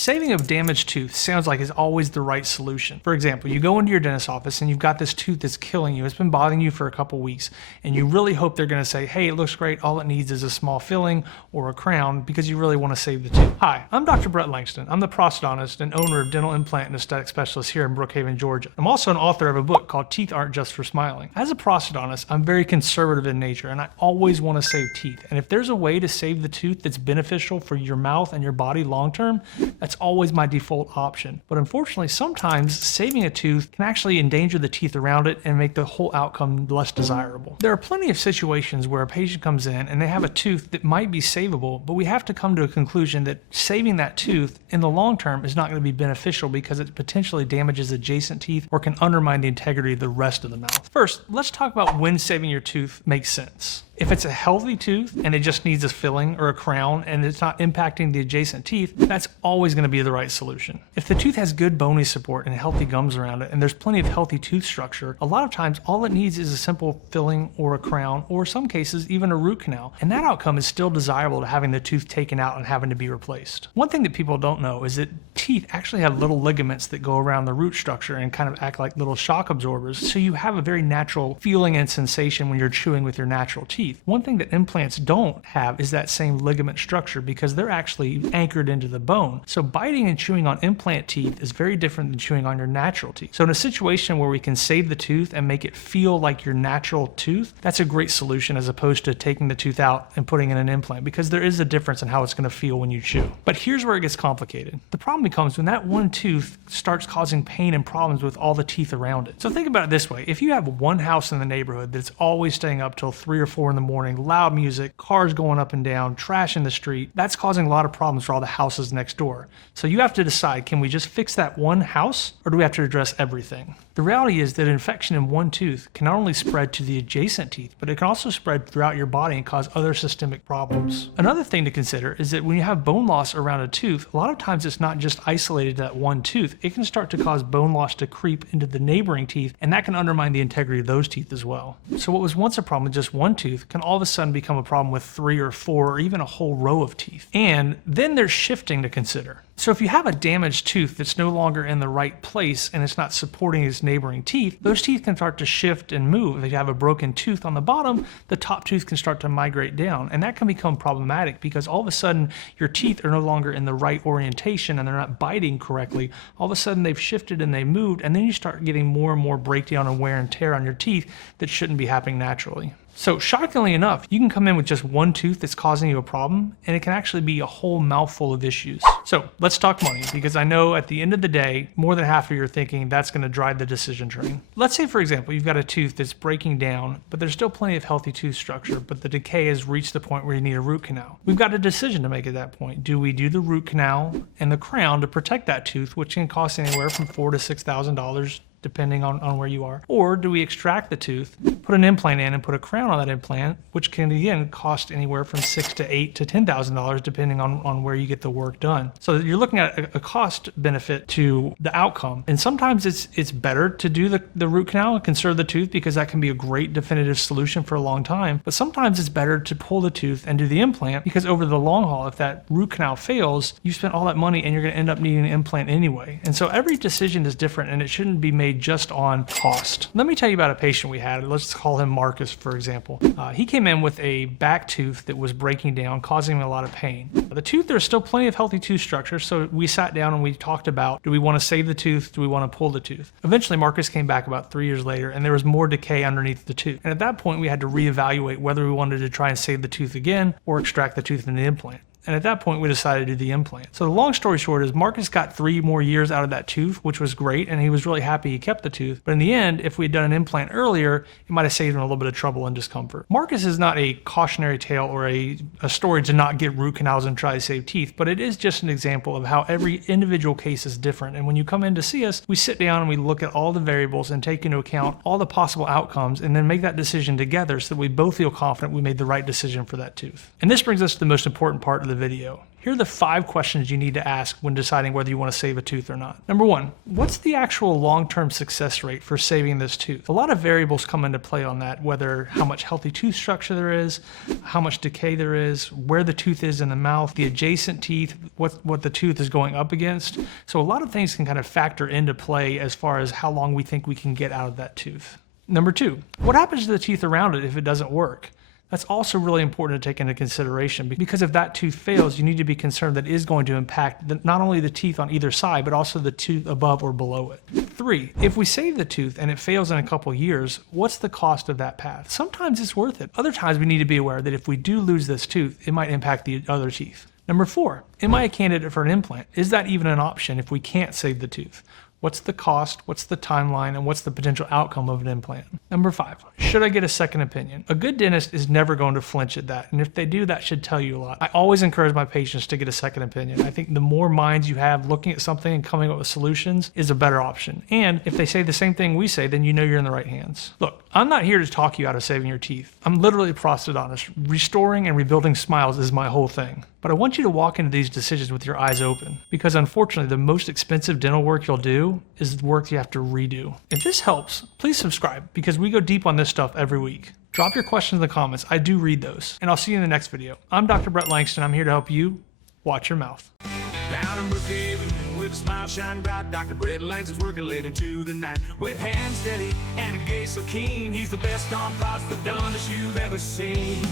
Saving a damaged tooth sounds like it's always the right solution. For example, you go into your dentist's office and you've got this tooth that's killing you. It's been bothering you for a couple weeks, and you really hope they're going to say, hey, it looks great. All it needs is a small filling or a crown because you really want to save the tooth. Hi, I'm Dr. Brett Langston. I'm the prosthodontist and owner of Dental Implant and Aesthetic Specialists here in Brookhaven, Georgia. I'm also an author of a book called Teeth Aren't Just for Smiling. As a prosthodontist, I'm very conservative in nature, and I always want to save teeth. And if there's a way to save the tooth that's beneficial for your mouth and your body long term, that's always my default option. But unfortunately, sometimes saving a tooth can actually endanger the teeth around it and make the whole outcome less desirable. There are plenty of situations where a patient comes in and they have a tooth that might be savable, but we have to come to a conclusion that saving that tooth in the long term is not going to be beneficial because it potentially damages adjacent teeth or can undermine the integrity of the rest of the mouth. First, let's talk about when saving your tooth makes sense. If it's a healthy tooth and it just needs a filling or a crown and it's not impacting the adjacent teeth, that's always going to be the right solution. If the tooth has good bony support and healthy gums around it and there's plenty of healthy tooth structure, a lot of times all it needs is a simple filling or a crown, or in some cases even a root canal. And that outcome is still desirable to having the tooth taken out and having to be replaced. One thing that people don't know is that teeth actually have little ligaments that go around the root structure and kind of act like little shock absorbers, so you have a very natural feeling and sensation when you're chewing with your natural teeth. One thing that implants don't have is that same ligament structure because they're actually anchored into the bone. So biting and chewing on implant teeth is very different than chewing on your natural teeth. So in a situation where we can save the tooth and make it feel like your natural tooth, that's a great solution as opposed to taking the tooth out and putting in an implant, because there is a difference in how it's going to feel when you chew. But here's where it gets complicated. The problem becomes when that one tooth starts causing pain and problems with all the teeth around it. So think about it this way. If you have one house in the neighborhood that's always staying up till 3 or 4 in the morning, loud music, cars going up and down, trash in the street, that's causing a lot of problems for all the houses next door. So you have to decide, can we just fix that one house, or do we have to address everything? The reality is that infection in one tooth can not only spread to the adjacent teeth, but it can also spread throughout your body and cause other systemic problems. Another thing to consider is that when you have bone loss around a tooth, a lot of times it's not just isolated to that one tooth. It can start to cause bone loss to creep into the neighboring teeth, and that can undermine the integrity of those teeth as well. So what was once a problem with just one tooth can all of a sudden become a problem with 3 or 4 or even a whole row of teeth. And then there's shifting to consider. So if you have a damaged tooth that's no longer in the right place and it's not supporting its neighboring teeth, those teeth can start to shift and move. If you have a broken tooth on the bottom, the top tooth can start to migrate down, and that can become problematic because all of a sudden your teeth are no longer in the right orientation and they're not biting correctly. All of a sudden they've shifted and they moved, and then you start getting more and more breakdown and wear and tear on your teeth that shouldn't be happening naturally. So shockingly enough, you can come in with just one tooth that's causing you a problem, and it can actually be a whole mouthful of issues. So let's talk money, because I know at the end of the day, more than half of you are thinking that's going to drive the decision train. Let's say, for example, you've got a tooth that's breaking down, but there's still plenty of healthy tooth structure, but the decay has reached the point where you need a root canal. We've got a decision to make at that point. Do we do the root canal and the crown to protect that tooth, which can cost anywhere from $4,000 to $6,000 depending on where you are? Or do we extract the tooth, put an implant in and put a crown on that implant, which can again cost anywhere from $6,000 to $8,000 to $10,000 depending on where you get the work done. So you're looking at a cost benefit to the outcome. And sometimes it's better to do the root canal and conserve the tooth because that can be a great definitive solution for a long time. But sometimes it's better to pull the tooth and do the implant, because over the long haul, if that root canal fails, you spent all that money and you're going to end up needing an implant anyway. And so every decision is different, and it shouldn't be made just on cost. Let me tell you about a patient we had. Let's call him Marcus, for example. He came in with a back tooth that was breaking down, causing him a lot of pain. The tooth, there's still plenty of healthy tooth structure, so we sat down and we talked about, do we want to save the tooth? Do we want to pull the tooth? Eventually, Marcus came back about 3 years later, and there was more decay underneath the tooth. And at that point, we had to reevaluate whether we wanted to try and save the tooth again or extract the tooth in the implant. And at that point, we decided to do the implant. So the long story short is Marcus got 3 more years out of that tooth, which was great, and he was really happy he kept the tooth. But in the end, if we had done an implant earlier, it might have saved him a little bit of trouble and discomfort. Marcus is not a cautionary tale or a story to not get root canals and try to save teeth, but it is just an example of how every individual case is different. And when you come in to see us, we sit down and we look at all the variables and take into account all the possible outcomes, and then make that decision together so that we both feel confident we made the right decision for that tooth. And this brings us to the most important part of the video. Here are the 5 questions you need to ask when deciding whether you want to save a tooth or not. Number 1, what's the actual long-term success rate for saving this tooth? A lot of variables come into play on that, whether how much healthy tooth structure there is, how much decay there is, where the tooth is in the mouth, the adjacent teeth, what the tooth is going up against. So a lot of things can kind of factor into play as far as how long we think we can get out of that tooth. Number 2, what happens to the teeth around it if it doesn't work? That's also really important to take into consideration, because if that tooth fails, you need to be concerned that it is going to impact not only the teeth on either side, but also the tooth above or below it. 3, if we save the tooth and it fails in a couple years, what's the cost of that path? Sometimes it's worth it. Other times we need to be aware that if we do lose this tooth, it might impact the other teeth. Number 4, am I a candidate for an implant? Is that even an option if we can't save the tooth? What's the cost, what's the timeline, and what's the potential outcome of an implant? Number 5, should I get a second opinion? A good dentist is never going to flinch at that, and if they do, that should tell you a lot. I always encourage my patients to get a second opinion. I think the more minds you have looking at something and coming up with solutions is a better option. And if they say the same thing we say, then you know you're in the right hands. Look, I'm not here to talk you out of saving your teeth. I'm literally a prosthodontist. Restoring and rebuilding smiles is my whole thing. But I want you to walk into these decisions with your eyes open, because unfortunately the most expensive dental work you'll do is work you have to redo. If this helps, please subscribe, because we go deep on this stuff every week. Drop your questions in the comments. I do read those. And I'll see you in the next video. I'm Dr. Brett Langston. I'm here to help you watch your mouth. Down in Brookhaven with a smile shine bright, Dr. Brett Langston's working late into the night. With hands steady and a gaze so keen, he's the best on prosthodontist you've ever seen.